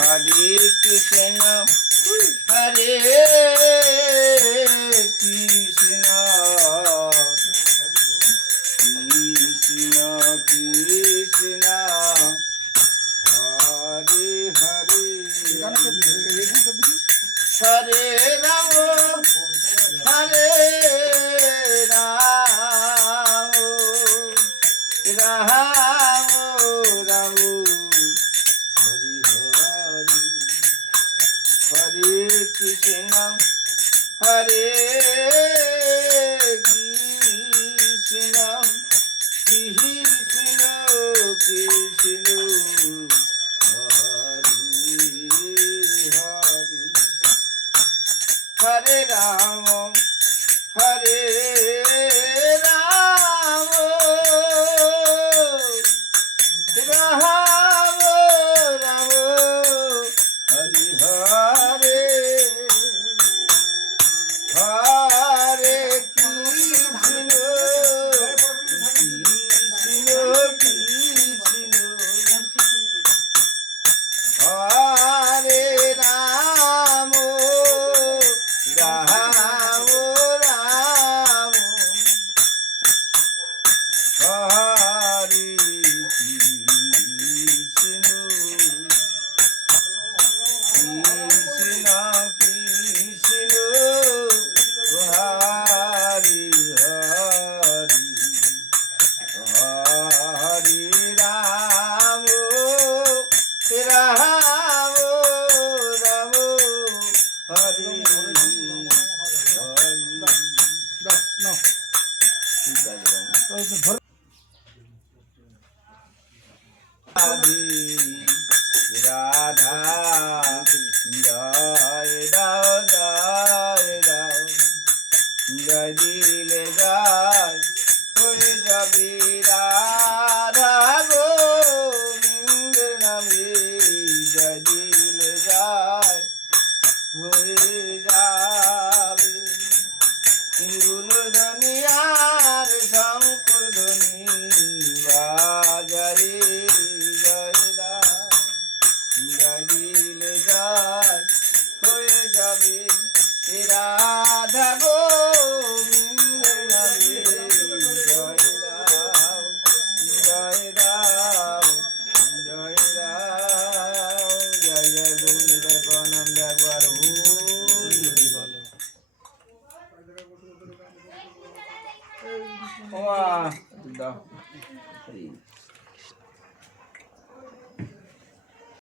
হরে কৃষ্ণ হরে কৃষ্ণ কৃষ্ণ কৃষ্ণ হরে হরে হরে রাম হরে রাম রাম রাম হরি হরি হরে কৃষ্ণ হরে কৃষ্ণ কৃষ্ণ কৃষ্ণ হরি হরি হরে রাম হরে রাম রাম রাম হরি হরে হরে কৃষ্ণ কৃষ্ণ কৃষ্ণ হরে রাম রাম রাম হরে কৃষ্ণ কৃষ্ণ কৃষ্ণ হরে হরে হরে রাম রাম রাম হরে রাধা জয় দাও জয় দাও জয় দিলে জয় হয়ে যাবে রাধা গোবিন্দের নামে জয় দিলে জয় হয়ে যাবে হিরুল ধ্বনি আর শঙ্কর ধ্বনি বাজারে জয় দাও জয় দিলে জয় হয়ে যাবে রাধা গোবিন্দের নামে জয় দাও জয় দাও জয় দাও জয় জয় গোবিন্দ প্রণাম একবার